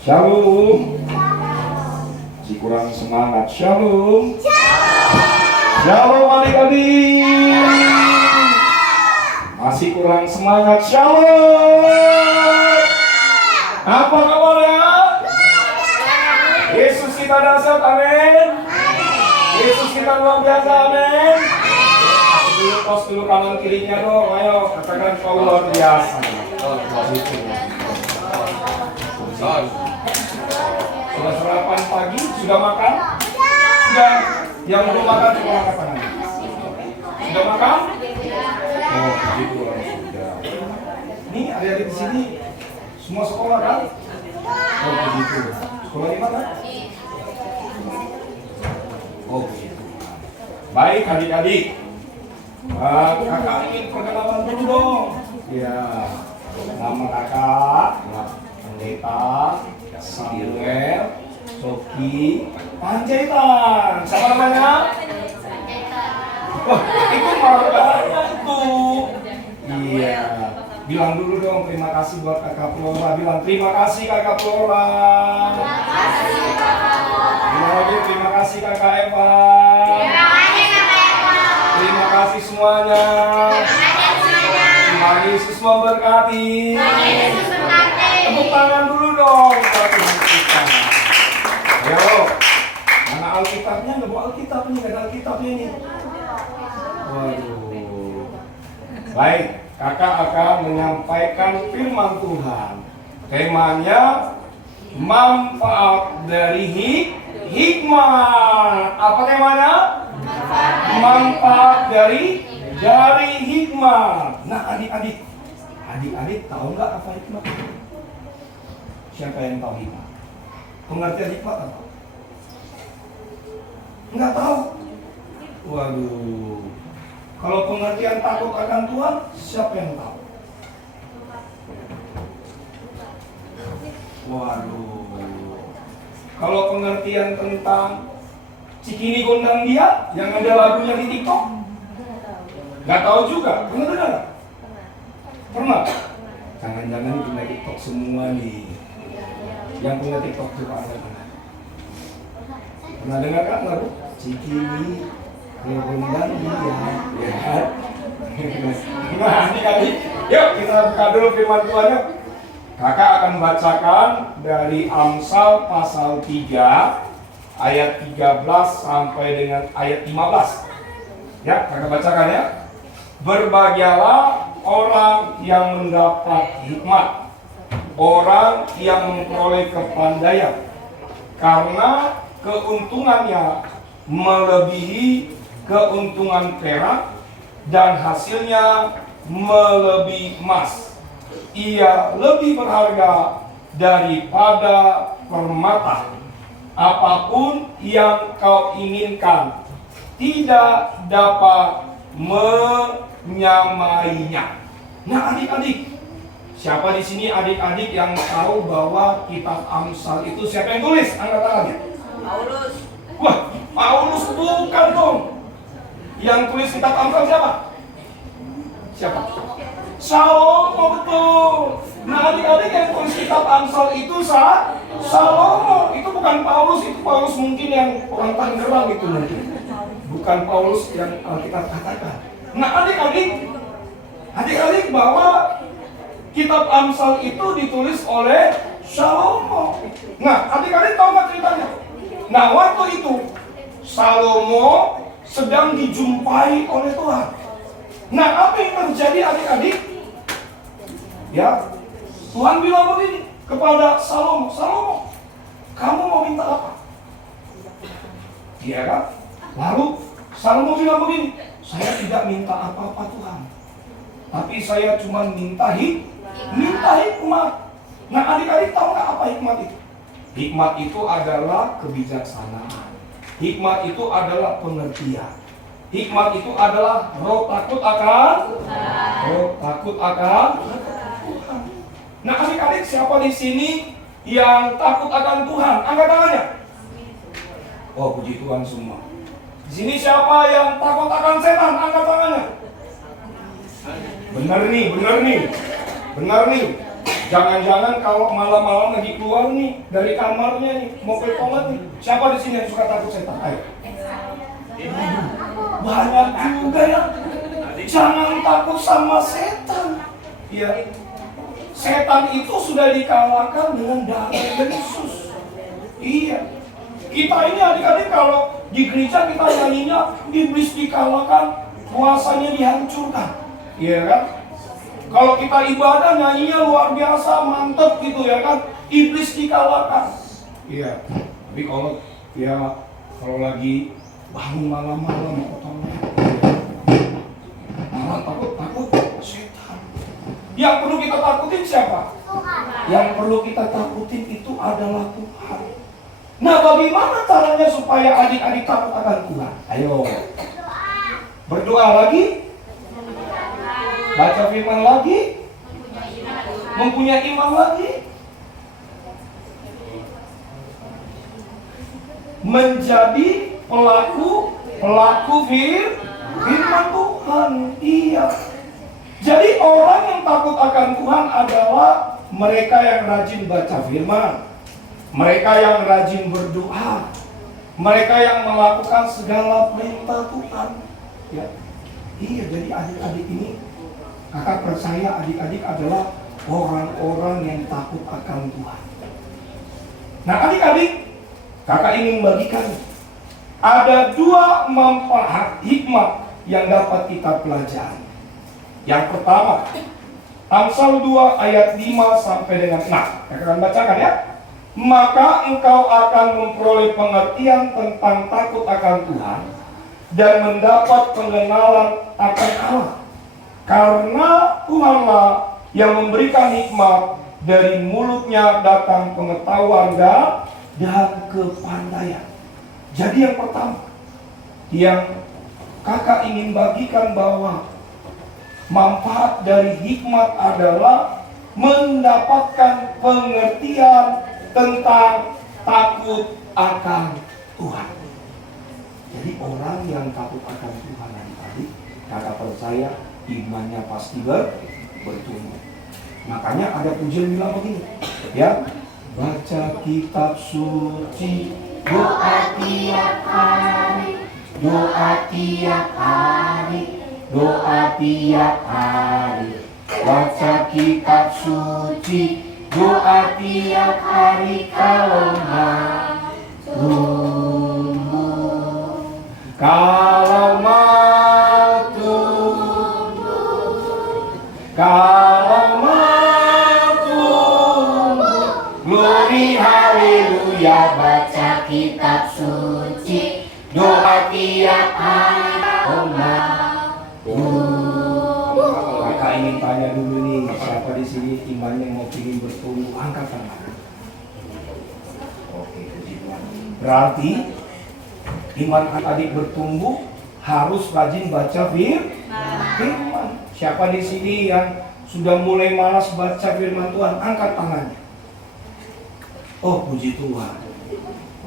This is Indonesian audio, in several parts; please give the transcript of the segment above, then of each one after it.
Shalom. Si kurang semangat. Shalom. Shalom adik-adik. Masih kurang semangat. Shalom. Apa kabarnya? Yesus kita dahsyat, amin. Yesus kita luar biasa, amin. Dulu tos dulu kanan kirinya dong. Ayo katakan kau luar biasa. Sudah sarapan pagi? Sudah makan? Sudah. Yang belum makan coba angkat tangan. Sudah makan? Oh, gitu sudah. Ini adik-adik di sini semua sekolah kan? Oh, begitu. Sekolah di mana? Oh, begitu. Baik adik-adik. Kakak ingin perkenalan dulu dong. Ya. Nama kakak Pendeta Samuel Soki Panjaitan. Siapa namanya? Wah, itu marganya itu. Iya. Bilang dulu dong terima kasih buat kakak Flora. Bilang terima kasih kakak Flora. Terima kasih kakak Flora. Bilang lagi terima kasih kakak Eva. Terima kasih kakak Eva. Terima kasih semuanya. Tuhan Yesus memberkati. Tepuk tangan dulu dong buat Tuhan kita. Ayo, mana Alkitabnya? Nggak bawa Alkitab nih, nggak ada Alkitabnya ini. Waduh. Baik, kakak akan menyampaikan firman Tuhan. Temanya manfaat dari hikmat. Apa temanya? Manfaat dari hikmat. Nah, adik-adik tahu nggak apa hikmat? Siapa yang tahu hikmat? Pengertian hikmat apa? Nggak tahu. Waduh. Kalau pengertian takut akan Tuhan, siapa yang tahu? Waduh. Kalau pengertian tentang Cikini Gondang Dia yang ada lagunya di TikTok, nggak tahu juga. Pernah dengar? Pernah? Jangan-jangan punya TikTok semua nih. Yang punya TikTok juga ada. Pernah dengar kan lagu Cikini Gondang Dia? Ya kan? Nah, adik-adik, yuk kita buka dulu firman Tuhan yuk. Kakak akan bacakan dari Amsal pasal 3 ayat 13 sampai dengan ayat 15. Ya, kakak bacakan ya. Berbahagialah orang yang mendapat hikmat, orang yang memperoleh kepandaian, karena keuntungannya melebihi keuntungan perak dan hasilnya melebihi emas. Ia lebih berharga daripada permata. Apapun yang kau inginkan tidak dapat menyamainya. Nah, adik-adik, siapa di sini adik-adik yang tahu bahwa kitab Amsal itu siapa yang tulis? Angkat tangannya. Paulus. Wah, Paulus bukan dong. Yang tulis kitab Amsal siapa? Siapa? Salomo, betul. Nah, adik-adik yang tulis kitab Amsal itu Salomo. Itu bukan Paulus, itu Paulus mungkin yang orang Tangerang itu mungkin. Bukan Paulus yang Alkitab katakan. Nah, adik-adik bahwa kitab Amsal itu ditulis oleh Salomo. Nah, adik-adik tahu nggak ceritanya? Nah, waktu itu Salomo sedang dijumpai oleh Tuhan. Nah, apa yang terjadi adik-adik? Ya, Tuhan bilang begini kepada Salomo, Salomo, kamu mau minta apa? Iya kan? Lalu Salomo bilang begini, saya tidak minta apa-apa Tuhan, tapi saya cuma minta hikmat. Nah, adik-adik tahu nggak apa hikmat itu? Hikmat itu adalah kebijaksanaan. Hikmat itu adalah pengertian. Hikmat itu adalah roh takut akan Tuhan. Nah, adik-adik siapa di sini yang takut akan Tuhan? Angkat tangannya. Oh, puji Tuhan semua. Di sini siapa yang takut akan setan? Angkat tangannya. Benar nih. Jangan-jangan kalau malam-malam lagi keluar nih dari kamarnya nih, mau ke toilet nih, siapa di sini yang suka takut setan? Ayo. Banyak juga ya. Jangan takut sama setan. Ya. Setan itu sudah dikalahkan dengan darah Yesus. Iya. Kita ini adik-adik kalau di gereja kita nyanyinya iblis dikalahkan, kuasanya dihancurkan. Iya kan? Kalau kita ibadah nyanyinya luar biasa, mantep gitu ya kan, iblis dikalahkan. Iya. Tapi kalau lagi bangun malam-malam potongnya, malah takut setan. Yang perlu kita takutin siapa? Tuhan. Yang perlu kita takutin itu adalah Tuhan. Nah, bagaimana caranya supaya adik-adik takut akan Tuhan? Ayo. Berdoa lagi. Baca firman lagi, mempunyai iman lagi, menjadi pelaku firman Tuhan. Iya. Jadi orang yang takut akan Tuhan adalah mereka yang rajin baca firman, mereka yang rajin berdoa, mereka yang melakukan segala perintah Tuhan. Ya. Iya, jadi adik-adik ini, kakak percaya adik-adik adalah orang-orang yang takut akan Tuhan. Nah adik-adik, kakak ingin bagikan ada 2 manfaat hikmat yang dapat kita pelajari. Yang pertama, Amsal 2 ayat 5 sampai dengan 6. Kakak akan bacakan ya. Maka engkau akan memperoleh pengertian tentang takut akan Tuhan dan mendapat pengenalan akan Allah. Karena Tuhanlah yang memberikan hikmat, dari mulutnya datang pengetahuan dan kepandaian. Jadi yang pertama yang kakak ingin bagikan bahwa manfaat dari hikmat adalah mendapatkan pengertian tentang takut akan Tuhan. Jadi orang yang takut akan Tuhan adik-adik, kakak percaya imannya pasti bertumbuh. Makanya ada pujian bilang begini, ya, baca kitab suci, doa tiap hari, doa tiap hari, doa tiap hari. Baca kitab suci, doa tiap hari kalau mau tumbuh. Kalau mau tumbuh, kalau mau tumbuh, glory haleluya. Baca kitab suci, doa tiap hari kalau mau tumbuh. Kakak ingin tanya dulu nih, siapa di sini imannya mau ingin bertumbuh? Angkat tangan. Oke, puji Tuhan. Berarti iman adik bertumbuh harus rajin baca firman. Siapa di sini yang sudah mulai malas baca firman Tuhan? Angkat tangannya. Oh, puji Tuhan.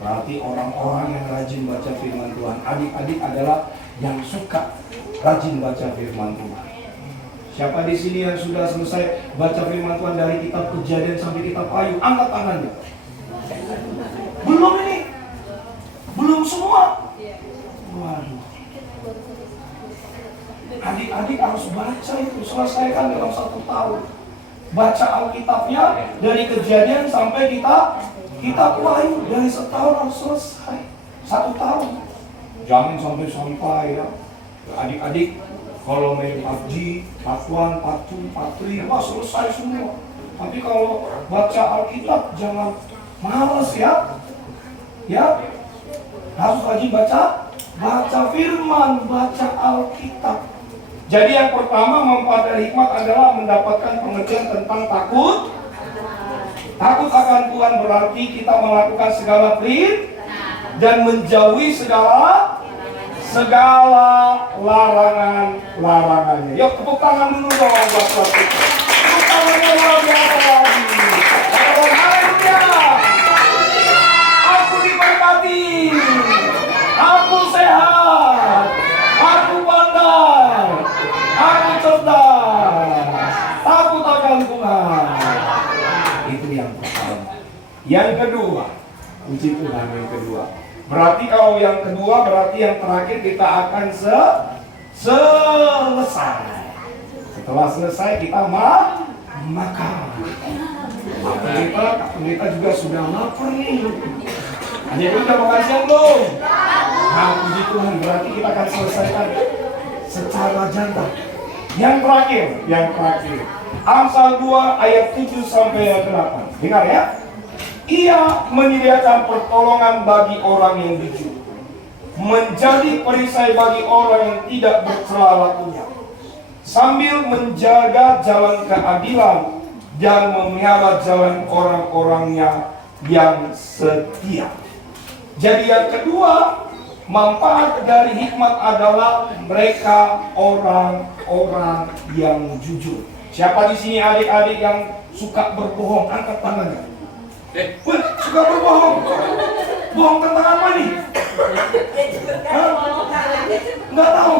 Berarti orang-orang yang rajin baca firman Tuhan, adik-adik adalah yang suka rajin baca firman Tuhan. Siapa di sini yang sudah selesai baca firman Tuhan dari kitab Kejadian sampai kitab Ayub? Angkat tangannya. Belum ini? Belum semua? Waduh. Adik-adik harus baca itu, selesaikan dalam 1 tahun. Baca Alkitabnya dari Kejadian sampai kitab Wahyu, dari setahun harus selesai. 1 tahun. Jangan sampai ya. Adik-adik kalau main PUBG, Part 1, Part 2, Part 3, wah selesai semua. Tapi kalau baca Alkitab jangan malas ya. Ya, harus rajin baca firman, baca Alkitab. Jadi yang pertama manfaat dari hikmat adalah mendapatkan pengertian tentang takut. Takut akan Tuhan berarti kita melakukan segala perintah dan menjauhi segala larangannya. Yuk tepuk tangan dulu dong buat kita. Tepuk tangannya luar biasa lagi. Haleluya. Aku diberkati. Aku sehat. Aku pandai. Aku cerdas. Takut akan Tuhan. Yang kedua, puji Tuhan, yang kedua. Berarti kalau yang kedua, berarti yang terakhir kita akan selesai. Setelah selesai kita makan. Kita juga sudah lapar nih. Ada yang udah makan siang belum? Nah, puji Tuhan, berarti kita akan selesaikan secara jantan. Yang terakhir. Amsal 2 ayat 7 sampai ayat 8. Dengar ya. Ia menyediakan pertolongan bagi orang yang jujur, menjadi perisai bagi orang yang tidak bercela lakunya, sambil menjaga jalan keadilan dan memelihara jalan orang-orangnya yang setia. Jadi yang kedua, manfaat dari hikmat adalah mereka orang-orang yang jujur. Siapa di sini adik-adik yang suka berbohong? Angkat tangannya. Suka berbohong. Bohong tentang apa nih? Nggak tahu.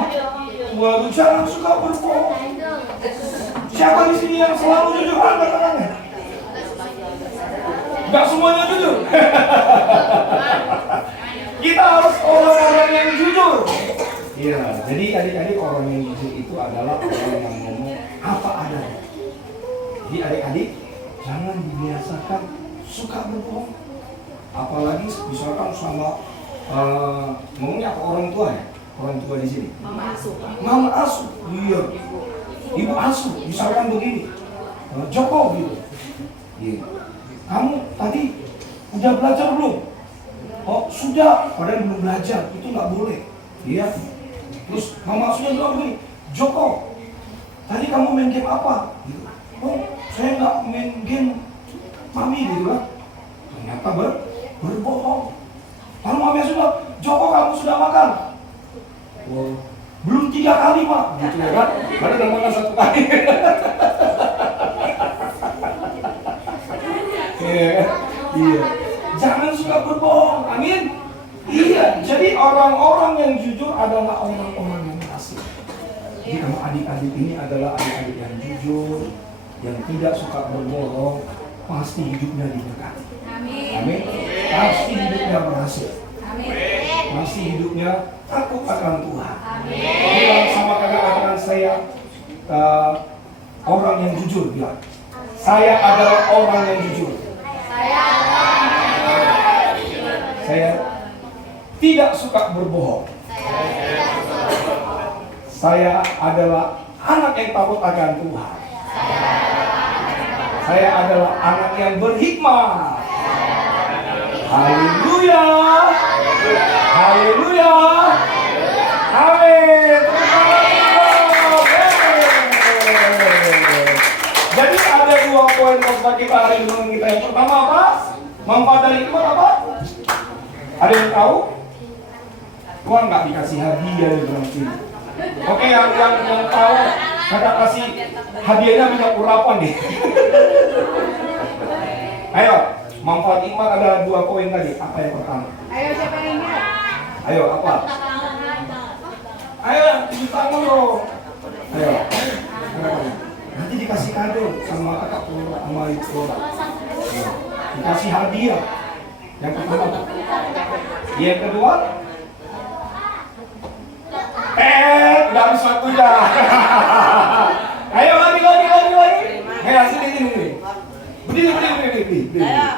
Waduh, jangan suka berbohong. Siapa di sini yang selalu jujur? Angkat tangannya. Nggak semuanya jujur. Kita harus orang-orang yang jujur. Iya, jadi adik-adik orang yang jujur itu adalah orang yang ngomong apa adanya. Jadi adik-adik jangan dibiasakan suka berbohong. Apalagi misalkan sama ngomongnya apa orang tua ya? Orang tua di sini. Mama asuh. Iya. Ibu asuh. Misalkan begini. Joko gitu. Iya. Kamu tadi udah belajar belum? Oh sudah, padahal belum belajar, itu nggak boleh. Iya. Terus mama asuhnya bilang begini, Joko, tadi kamu main game apa? Gitu. Oh, saya nggak main game, mami gitu kan. Ternyata berbohong. Lalu mami asuh bilang, Joko kamu sudah makan? Oh, belum 3 kali pak, gitu ya kan? Padahal udah makan 1 kali. Iya. Jangan suka berbohong, amin. Iya, jadi orang-orang yang jujur adalah orang-orang yang berhasil. Jadi kalau adik-adik ini adalah adik-adik yang jujur, yang tidak suka berbohong, pasti hidupnya diberkati. Amin. Pasti hidupnya berhasil. Amin. Pasti hidupnya takut akan Tuhan. Bilang sama kakak-kakak saya, orang yang jujur, bilang, saya adalah orang yang jujur. Saya tidak suka berbohong. Saya adalah anak yang takut akan Tuhan. Saya adalah anak yang berhikmat. Haleluya. Haleluya. Amin. Jadi ada 2 poin khotbah kita hari ini. Yang pertama apa? Manfaat dari hikmat apa? Ada yang tahu? Tuhan nggak dikasih hadiah di dalam sini. Oke, yang tahu, kakak kasih hadiahnya minyak urapan deh. Ayo, manfaat hikmat ada 2 poin tadi. Apa yang pertama? Ayo siapa yang ingat? Ayo, apa? Ayo, tujuh tangan loh. Ayo. Nanti dikasih kado sama kakak sama itu. Dikasih hadiah. Yang pertama. Yang kedua. Dari satunya. Ayo lagi. Ayo sini.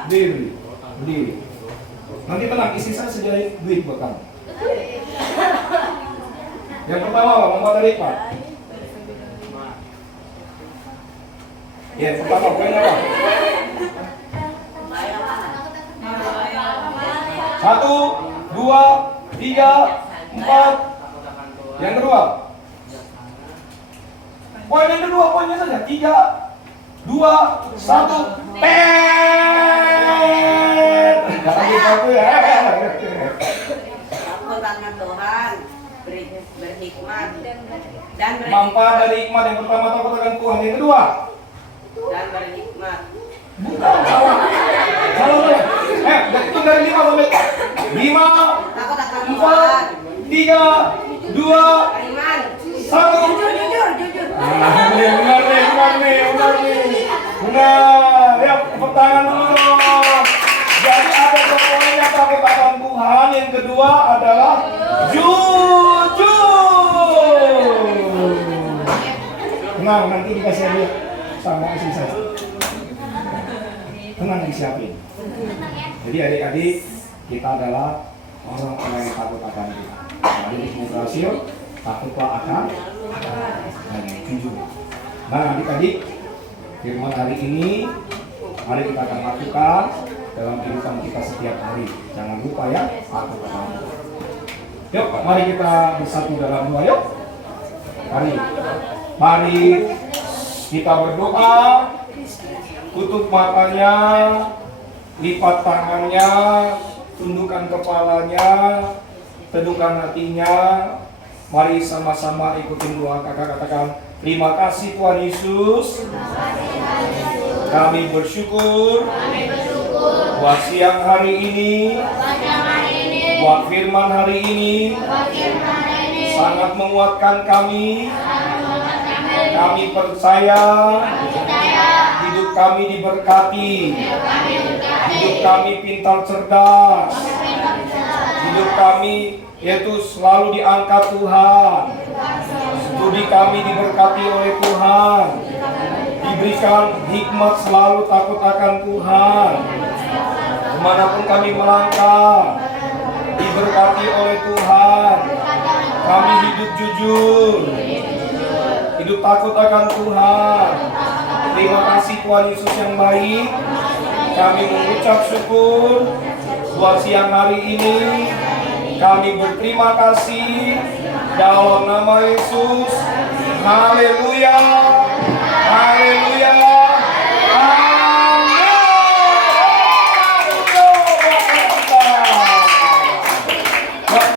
Berdiri. Nanti tenang, isi saya sediain duit buat kamu. Yang pertama, manfaat dari hikmat. Yang pertama, poin apa? 1, 2, 3, 4. Yang kedua. Poin yang kedua, poinnya saja. 3, 2, 1. Takut ya. Takut akan Tuhan, berhikmat dan Manfaat dari hikmat yang pertama takut akan Tuhan. Yang kedua. Dan berhikmat. Bukan, salah. Itu dari 5 sampai 5, Takut akan 4, Tuhan. 3, 2, Beriman. 1. Jujur. Benar nih. Benar. Ya, tepuk tangan dulu dong. tenang, nanti dikasih dia sama istri saya. Tenang disiapin. Jadi adik-adik, kita adalah orang-orang yang takut akan kita. Mari kita berhasil, takutlah akan dan jujur. Nah adik-adik, firman hari ini mari kita akan lakukan dalam kehidupan kita setiap hari. Jangan lupa ya, takut akan Tuhan. Yuk, mari kita bersatu dalam doa yuk. Mari kita berdoa. Tutup matanya, lipat tangannya, tundukkan kepalanya, teduhkan hatinya. Mari sama-sama ikutin doa kakak, katakan, terima kasih Tuhan Yesus. Kami bersyukur buat siang hari ini, buat firman hari ini, sangat menguatkan kami. Kami percaya hidup kami diberkati, hidup kami pintar cerdas, hidup kami yaitu selalu diangkat Tuhan, studi kami diberkati oleh Tuhan, diberikan hikmat selalu takut akan Tuhan, kemanapun kami melangkah diberkati oleh Tuhan, kami hidup jujur, hidup takut akan Tuhan. Terima kasih Tuhan Yesus yang baik. Kami mengucap syukur buat siang hari ini. Kami berterima kasih dalam nama Yesus. Haleluya.